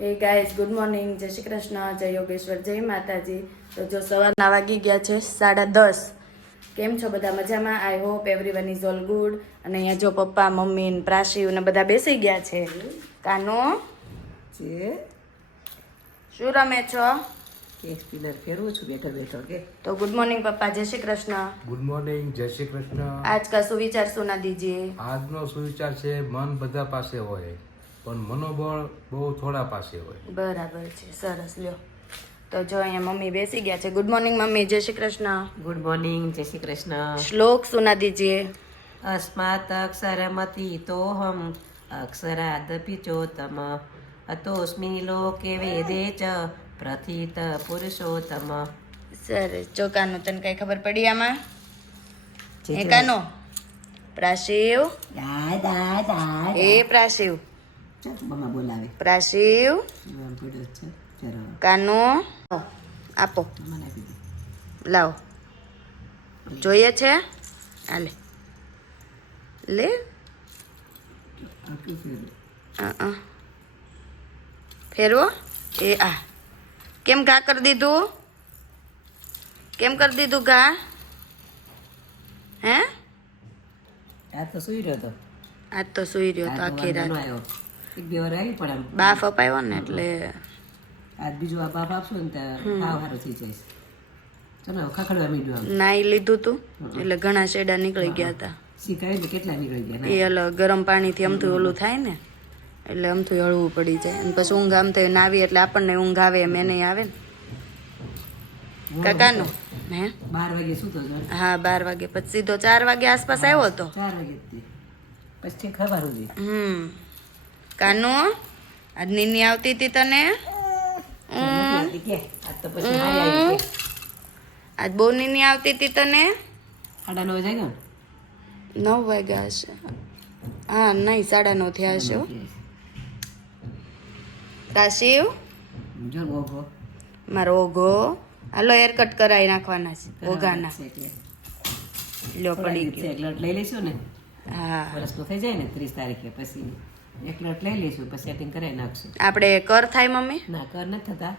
Hey guys good morning જય શ્રી કૃષ્ણ જય યોગેશ્વર જય માતાજી. તો જો સવારના વાગી ગયા છે સાડા દસ. કેમ છો બધા મજામાં? I hope everyone is all good અને અહીંયા જો પપ્પા મમ્મી ને પ્રાશિવ ને બધા બેસી ગયા છે. કાનો? છે શું રમે છો? કે સ્પિનર ફેરવું છું બેઠો બેઠો કે? તો ગુડ મોર્નિંગ પપ્પા. જય શ્રી કૃષ્ણ. ગુડ મોર્નિંગ જય શ્રી કૃષ્ણ. આજ કા સુવિચાર સુના દીજીએ આજનો સુવિચાર છે? મન બધા પાસે હોય. પણ મનોબળ બહુ થોડા પાસે હોય. બરાબર છે સરસ લ્યો. તો જો અહીંયા મમ્મી બેસી ગયા છે. Good morning mummy. Jai Shri Krishna. Good morning જય શ્રી કૃષ્ણ. શ્લોક સુના દીજીએ અસ્માત અક્ષરમતી તોહમ અક્ષરાદપિ ચોતમ અતોસ્મિ લોકે વેદે ચ પ્રથિત પુરુષોત્તમ. સરસ. ચોકાનું તને કઈ ખબર પડી આમાં? એકાનો પ્રાશિવ? એ પ્રાશિવ. બોલાવે. પ્રાશિવ કાનો. આપો. લાવો. જોઈએ છે? આલે. લે. ફેરવું. એ આ. કેમ ઘા કરી દીધું? કેમ કરી દીધું ઘા? હે? આ તો સુઈ રહ્યો તો. આ તો સુઈ રહ્યો તો આખી રાત. એક બે વાર આવી પણ આમ બાફ અપાયો ને એટલે આજ બીજું આ બાફ આપશો ને ત્યાં હાવ સારું થઈ જાય. ચલો ખખડવા મીડું નાઈ લીધું તું એટલે ઘણા શેડા નીકળી ગયા હતા. શીખાય ને કેટલા નીકળી ગયા? એ અલગ ગરમ પાણીથી અમથું ઓલું થાય ને એટલે અમથું હળવું પડી જાય. અને પછી ઊંઘ આમ થઈ નાવી એટલે આપણને ઊંઘ આવે એમ એને આવે ને. કાકાનું? હે? બાર વાગે સૂતો હા બાર વાગે. પછી સીધો ચાર વાગે આસપાસ આવ્યો હતો. ચાર વાગે પછી ખબર હતી હમ. કાનો? આજ નીની આવતી હતી તને? આજ પછી હારી આજ બહુ નીની આવતી હતી તને? સાડા નવ વાગ્યા હશે. હા નહીં સાડા નવ થયા હશે ઓઘો મારો ઓઘો. હાલો હેર કટ કરાવી નાખવાના છે ઓઘાના. લો પડી લટ લઈ લઈશું ને. હા. હા વર્ષનો થઈ જાય ને ત્રીસ તારીખે પછી. એક લટ લઈ લઈશું પછી સેટિંગ કરાવી નાખશું. આપણે કર થાય મમ્મી? ના કર નથી થતા.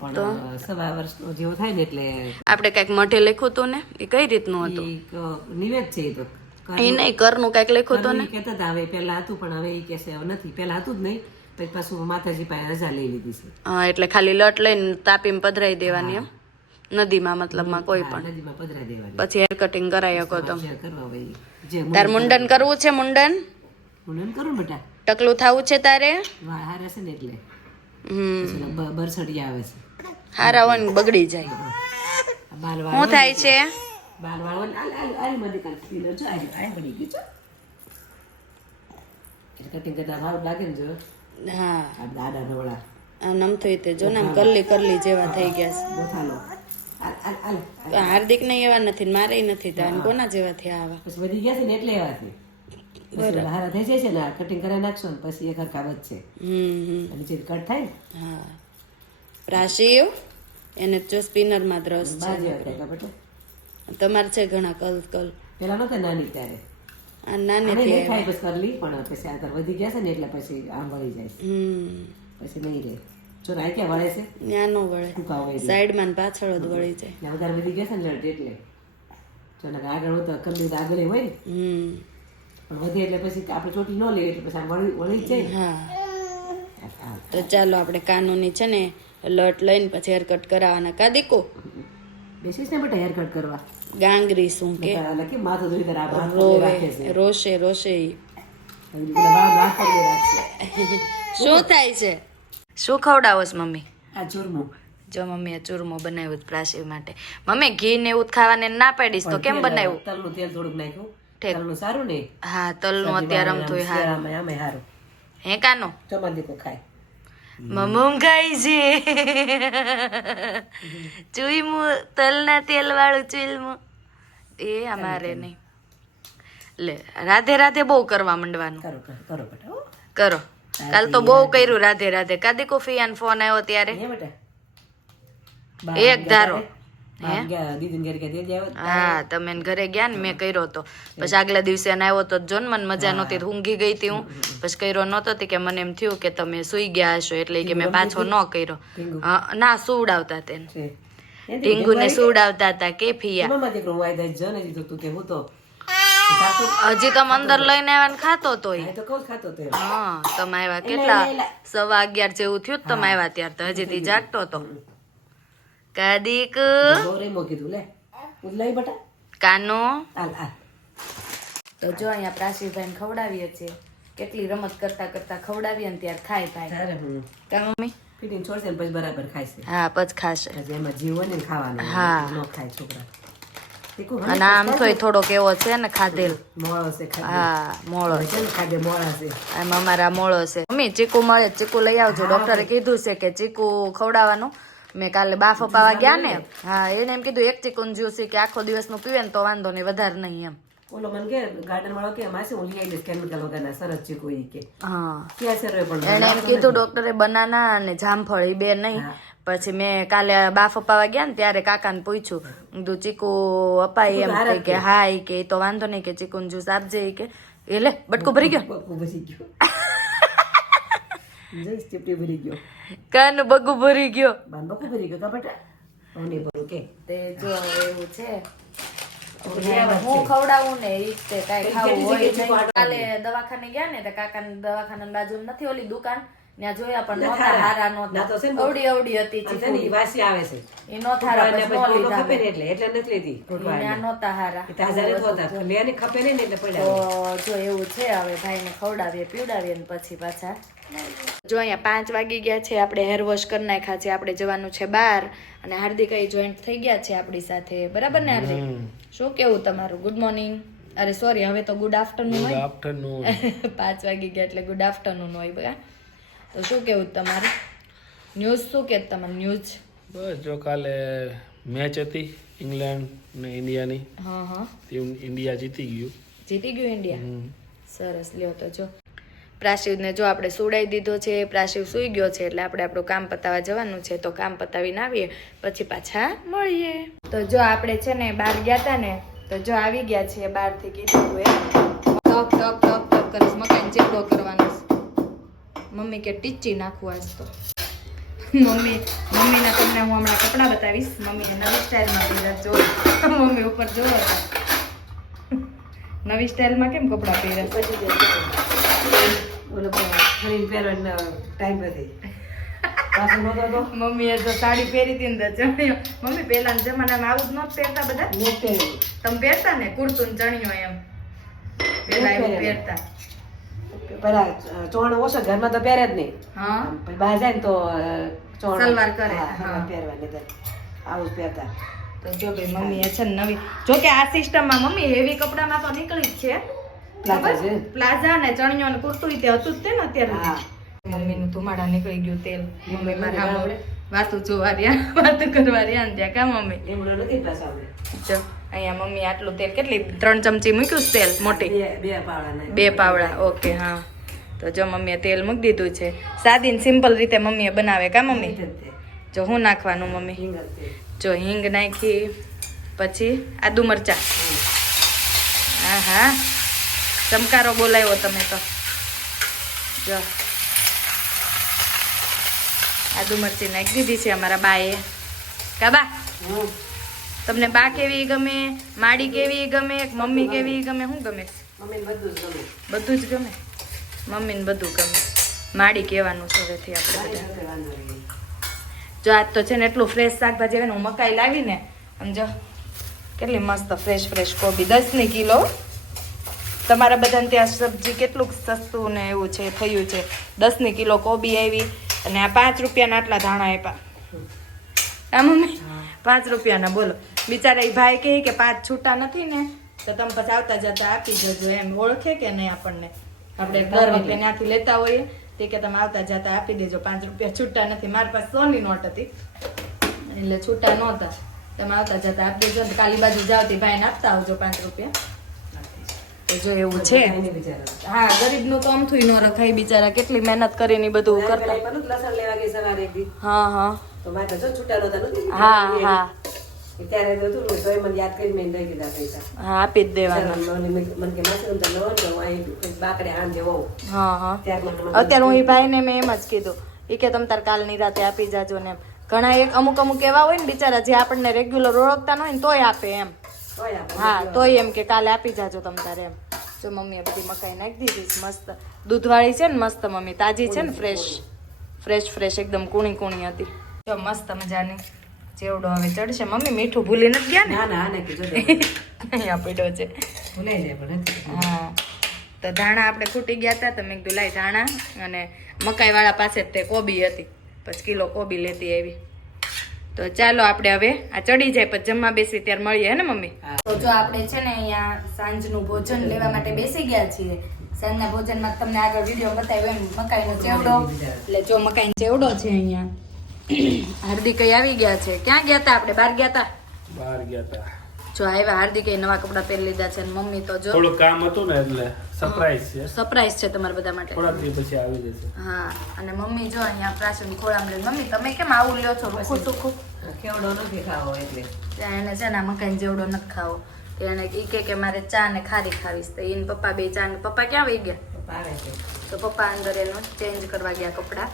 પણ સવા વર્ષનો જેવો થાય ને એટલે આપણે કંઈક મઢે લખ્યું હતું ને એ કઈ રીતનું હતું? નિવેદ છે એ તો. એ નહીં કરનું કંઈક લખ્યું હતું ને? કહેતા હતા હવે પહેલાં હતું પણ હવે એ કહેશે હવે નથી. પહેલાં હતું જ નહીં પછી પાછું માતાજી પાસે રજા લઈ લીધી છે. હા, એટલે ખાલી લટ લઈને તાપીમાં પધરાઈ દેવાની એમ? નદીમાં મતલબમાં કોઈ પણ? નદીમાં પધરા દેવાની. પછી હેર કટિંગ કરાવી શકો તો તાર મુંડન કરવું. છે મુંડન? મુંડન કરું બેટા? ટકલું થવું છે તારે? હારે છે ને એટલે. હમ. બરસડી આવે છે. હારાવન બગડી જાય. શું થાય છે? બાલ વાળ હોય ને આલ આલ આલ મને કાલ સ્પિનર જો આજ આય પડી ગયું છો કટિંગ કરતા સારું લાગે ને જો. હા. આ દાદા નવળા આ નમથું તે જો ને આમ કરલી કરલી જેવા થઈ ગયા બોથાલો હાર્દિક ને એવા નથી મારે નથી કોના જેવા થયા આવા વધી ગયા છે ને એટલે એવા છે. પછી હારા થઈ છે ને કટિંગ કરી નાખશો ને પછી એક હરખા વધશે. હમ હમ. અને જે કટ થાય હા. રાશિવ એને જો સ્પિનરમાં જ રસ છે. તમારે છે ઘણા કલ કલ. પેલા નહોતા નાની ત્યારે. આ નાને કરલી પણ પછી વધી ગયા છે ને એટલે પછી આમ વળી જાય. પછી નહીં રહે. જો રાય ક્યાં વળે છે? ત્યાં નો વળે સાઈડમાં ને પાછળ જ વળી જાય. વધારે વધી ગયા છે ને એટલે. જો આગળ હોય તો કલ્લી આગળ હોય પણ વધે એટલે પછી આપણે ચોટી ન લઈએ એટલે પછી વળી વળી જાય. હા. તો ચાલો આપણે કાનૂની છે ને લટ લઈને પછી હેરકટ કરાવવાના. કાદીકો બેસીશ ને બેટા હેરકટ કરવા. ગાંગરી શું કે? કે માથું ધોઈ રાખે રોશે રોશે શું થાય છે? શું ખવડાવો મમ્મી? આ ચૂરમો. જો આ ચૂરમો બનાવ્યો પ્રાસી માટે. મમ્મી ઘી ને એવું ખાવાને ના પાડીશ તો કેમ બનાવ્યું? તલનું તેલ થોડુંક નાખ્યું. તલનું સારું ને? હા તલનું અત્યારે આમ થોય હારું. આમે આમે હારું. હે કાનો? તમારે દીકો ખાય. મમમ ખાય છે. ચૂઈમું તલના તેલ વાળું ચૂલમું એ અમારે નહીં. લે રાધે રાધે બહુ કરવા માંડવાનું. કરો કરો કરો બેટા કરો. કાલ તો બહુ કર્યું રાધે રાધે. કાદી કોફી ફોન આવ્યો ત્યારે. એક ધારો. હા. તમે ઘરે ગયા ને મેં કર્યો તો. પછી આગલા દિવસે આવ્યો તો જો ને મને મજા નહોતી ઊંઘી ગઈ હતી હું. પછી કર્યો નહોતો કે મને એમ થયું કે તમે સુઈ ગયા હશો એટલે કે મેં પાછો ન કર્યો. ના સુવડાવતા તેને. ટીંગુને સુવડાવતા હતા કે ફિયા? હજી તમે અંદર લઈને આવ્યા ને ખાતો તો. હા તમે આવ્યા કેટલા? સવા અગિયાર જેવું થયું જ તમે આવ્યા ત્યાર તો હજી જાગતો તો કાદીક કીધું લે હું બટા કાનો હાલ હાલ તો જો અહીંયા પ્રાસીભાઈ ખવડાવીએ છીએ કેટલી રમત કરતા કરતા ખવડાવીએ ને ત્યારે ખાય ભાઈ તારે હું કા મમ્મી ફીટીને છોડશે ને પછી બરાબર ખાશે હા પછી ખાશે પછી એમાં જીવ હોય ને ખાવાનું હા. ન ખાય છોકરા અને આમ તો થોડોક એવો છે ને ખાધેલ મોળો છે હા મોળો છે ખાધે મોળા છે આમ અમારા મોળો છે મમ્મી ચીકુ મળે ચીકુ લઈ આવજો ડોક્ટરે કીધું છે કે ચીકુ ખવડાવવાનું મેં કાલે બાફ અપાવા ગયા ને? હા એને એમ કીધું એક ચીકુન જ્યુસ કે આખો દિવસનું પીવે ને તો વાંધો નહીં વધારે નહીં એમ. ઓલો મને કે ગાર્ડન વાળો કે માસી હું લઈ આવીશ કેમિકલ વગરના સરસ ચીકુ ઈ કે. હા. ક્યાં છે રે પણ? એને એમ કીધું ડોક્ટરે બનાના અને જામફળ એ બે નહીં. પછી મેં કાલે બાફ અપાવા ગયા ને ત્યારે કાકાને પૂછ્યું. કીધું ચીકુ અપાય એમ કહે કે હા એ કે તો વાંધો નહીં કે ચીકુનું જ્યુસ આપજે ઈ કે. એ લે બટકું ભરી ગયો? ભરી ગયો. જઈશ ચીપટી ભરી ગયો કાનું બગું ભરી ગયો. બાન બગુ ભરી ગયો કા બટા? પાણી ભરું કે. તે જો એવું છે. હું ખવડાવું ને ઈ તે કાંઈ ખાવું હોય કાલે દવાખાને ગયા ને કાકા કાકાની દવાખાના બાજુ નથી ઓલી દુકાન. ત્યાં જોયા પણ નોતા હારા નોતા તો છે અવડી અવડી હતી ને વાસી આવે છે. એ નો થારા અને પછી નો લીધા ખપે ને એટલે એટલે નથી લેતી ત્યાં નોતા હારા. એ તાજા નથી હોતા. લે ને ખપે ને એટલે પડ્યા તો જો એવું છે હવે ભાઈને ખવડાવીએ પીવડાવીએ ને પછી પાછા. જો અહીંયા પાંચ વાગી ગયા છે આપણે હેર વોશ કરી નાખ્યા છે આપણે જવાનું છે બહાર. અને હાર્દિક અહીં જોઈન્ટ થઈ ગયા છે આપણી સાથે. બરાબર ને હાર્દિક? શું કેવું તમારું? ગુડ મોર્નિંગ અરે સોરી હવે તો ગુડ આફ્ટરનૂન હોય. આફ્ટરનૂન પાંચ વાગી ગયા એટલે ગુડ આફ્ટરનૂન હોય બગા તો શું કેવું તમારું? ન્યૂઝ શું કે તમારું? ન્યૂઝ બસ જો કાલે મેચ હતી ઇંગ્લેન્ડ ને ઇન્ડિયાની હા હા. ટીમ ઇન્ડિયા જીતી ગયું. જીતી ગયું ઇન્ડિયા સરસ. લ્યો તો જો. પ્રાશિવને જો આપણે સુડાઈ દીધો છે પ્રાશિવ સૂઈ ગયો છે એટલે આપણે આપણું કામ પતાવવા જવાનું છે તો કામ પતાવીને આવીએ પછી પાછા મળીએ. તો જો આપણે છે ને બહાર ગયા હતા ને તો જો આવી ગયા છીએ બહારથી કીધું હોય એ. ટક ટક ટક ટક કરીશ. મકાન ચેકડો કરવાનો. મમ્મી કે ટીચી નાખું આજ તો. મમ્મી મમ્મીના તમને હું હમણાં કપડાં બતાવીશ. મમ્મીને નવી સ્ટાઇલમાં પહેરા જો મમ્મી ઉપર જોવો. નવી સ્ટાઇલમાં કેમ કપડાં પહેર્યા પછી ટાઈમ નથી. પાછું તો? મમ્મીએ સાડી પહેરી હતી ને ચણિયો. મમ્મી જમાનામાં આવું જ નહોતું પહેરતા બધા? તમે પહેરતા ને? કુર્તું ને ચણિયો એમ. પેલા એવું પહેરતા. પેલા ચોણ ઓછો ઘરમાં તો પહેરે જ નહીં. હા. પછી બહાર જાય ને તો ચોણ સલવાર કરે, પહેરવાની આવું જ પહેરતા. તો જો ભાઈ મમ્મી છે ને નવી જો કે આ સિસ્ટમમાં મમ્મી હેવી કપડામાં તો નીકળી જ છે. પ્લાઝા ને ચણિયો ને કુર્તું તે હતું જ તે ને અત્યારે હા. મમ્મીનું ધુમાડા નીકળી ગયું તેલ. મમ્મી મારા વાતું જોવા રહ્યા વાતું કરવા રહ્યા ને ત્યાં. કા મમ્મી? જો અહીંયા મમ્મી આટલું તેલ કેટલી ત્રણ ચમચી મૂક્યું તેલ? મોટી? બે પાવડા ઓકે હા. તો જો મમ્મીએ તેલ મૂકી દીધું છે. સાદી સિમ્પલ રીતે મમ્મીએ બનાવે કા મમ્મી? જ હું નાખવાનું મમ્મી. જો હિંગ નાખી પછી આદુ મરચા. હા હા. ચમકારો બોલાવ્યો તમે તો. જો. આદુ મરચી નાખી દીધી છે અમારા બાએ. કા બા? હમ. તમને બા કેવી ગમે? માડી કેવી ગમે? મમ્મી કેવી ગમે? શું ગમે? બધું જ ગમે. બધું જ ગમે? મમ્મીને બધું ગમે. માડી કહેવાનું છે હવેથી આપણે બધા. જો આજ તો છે ને એટલું ફ્રેશ શાકભાજી આવે ને હું મકાઈ લાવીને સમજો કેટલી મસ્ત ફ્રેશ ફ્રેશ કોબી. દસની કિલો. તમારા બધાને ત્યાં સબ્જી કેટલું સસ્તું ને એવું છે થયું છે. દસની કિલો કોબી આવી. અને આ પાંચ રૂપિયાના આટલા ધાણા આપ્યા. હા, મમ્મી? પાંચ રૂપિયાના, બોલો. બિચારા એ ભાઈ કહે કે પાંચ છૂટા નથી ને, તો તમે પછી આવતા જતા આપી જજો એમ. ઓળખે કે નહીં આપણને? આપણે દર વખતે ત્યાંથી લેતા હોઈએ, તે કે તમે આવતા જતા આપી દેજો. પાંચ રૂપિયા છૂટા નથી. મારી પાસે સોની નોટ હતી. એટલે છૂટા નહોતા. તમે આવતા જતા આપી દેજો કાલી બાજુ જાવ તે ભાઈને આપતા આવજો પાંચ રૂપિયા. જો એવું છે. હા ગરીબનું તો અમથું ન રખાય બિચારા. કેટલી મહેનત કરીને બધું કરતા. લસણ લેવા ગઈ સવારે હા હા. તો મારે જો છૂટા નહોતા, નહોતી? હા હા. ત્યારે તો હતું ને, મને યાદ કરી મેં દઈ દીધા પૈસા. હા આપી જ દેવાના. મને કે માસી તમે લો ને હું અહીં બાકડે આંજે હોઉં. હા હા. અત્યારે હું એ ભાઈને મેં એમ જ કીધું. એ કે તમે તાર કાલની રાતે આપી જાજો ને એમ. ઘણા એક અમુક અમુક એવા હોય ને બિચારા જે આપણને રેગ્યુલર ઓળખતા ન હોય ને તોય આપે એમ. હા તોય એમ કે કાલે આપી જાજો તમ તારે એમ. જો મમ્મીએ બધી મકાઈ નાખી દીધી મસ્ત દૂધવાળી છે ને મસ્ત મમ્મી તાજી છે ને ફ્રેશ ફ્રેશ ફ્રેશ એકદમ કુણી કુણી હતી. જો મસ્ત મજાની ચેવડો હવે ચડશે. મમ્મી મીઠું ભૂલી નથી ગયા ને? ના ના આને કીધું અહીંયા પીડો છે. ભૂલાઈ જાય પણ હા. તો ધાણા આપણે ખૂટી ગયા હતા તો મેં કીધું લાઈ ધાણા. અને મકાઈ વાળા પાસે તે કોબી હતી. પછી કિલો કોબી લેતી આવી. તો ચાલો આપણે હવે આ ચડી જાય પછી જમવા બેસી ત્યારે મળીએ હે ને મમ્મી? તો જો આપણે છે ને અહીંયા સાંજનું ભોજન લેવા માટે બેસી ગયા છીએ. સાંજના ભોજનમાં તમને આગળ વીડિયો બતાવ્યો એમ મકાઈનો ચેવડો. એટલે જો મકાઈનો ચેવડો છે અહીંયા. હાર્દિક આવી ગયા છે. ક્યાં ગયા હતા આપણે? બહાર ગયા હતા બહાર ગયા હતા જો આવ્યા હાર્દિક નવા કપડા પહેરી લીધા છે અને મમ્મી તો જો થોડું કામ હતું ને એટલે સરપ્રાઈઝ છે. સરપ્રાઈઝ છે તમારા બધા માટે. થોડા દિવસ પછી આવી જશે. હા અને મમ્મી જો અહીંયા પ્રાસન ખોળામ મમ્મી તમે કેમ આવું લ્યો છો? રૂખું સુખું. આ નથી ખાવો એટલે. એને છે ને મકાઈ જેવડો નથી ખાવો. તો એને ઈ કે કે મારે ચા ને ખારી ખાવીશ. તો એને પપ્પા બે ચા ને પપ્પા ક્યાં વહી ગયા? પપ્પા આવે છે. તો પપ્પા અંદર એનું ચેન્જ કરવા ગયા કપડાં.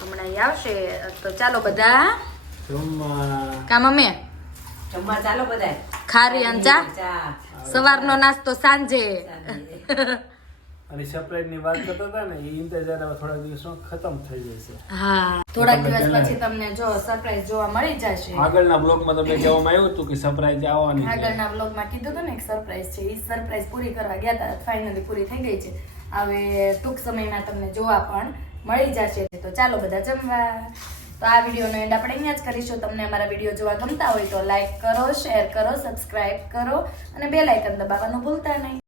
હમણાં આવશે. તો ચાલો બધા. કામ કા મમ્મી? જમવા ચાલો બધા ખારી અને ચા? ચા. સવારનો નાસ્તો સાંજે. અને સરપ્રાઈઝ વાત કરતા હતા ને એ ઇંતજાર હવે થોડા દિવસમાં ખતમ થઈ જશે હા થોડા દિવસ પછી તમને જો સરપ્રાઈઝ જોવા મળી જશે. આગળના બ્લોગમાં તમને કહેવામાં આવ્યું હતું કે સરપ્રાઈઝ આવવાની આગળના બ્લોગમાં કીધું હતું ને એક સરપ્રાઈઝ છે એ સરપ્રાઈઝ પૂરી કરવા ગયા હતા ફાઇનલી પૂરી થઈ ગઈ છે. હવે ટૂંક સમયમાં તમને જોવા પણ મળી જશે. તો ચાલો બધા જમવા. તો આ વિડીયોનો એન્ડ આપણે અહીંયા જ કરીશું. તમને અમારા વીડિયો જોવા ગમતા હોય તો લાઇક કરો શેર કરો સબસ્ક્રાઇબ કરો અને બે લાઇકન દબાવવાનું ભૂલતા નહીં.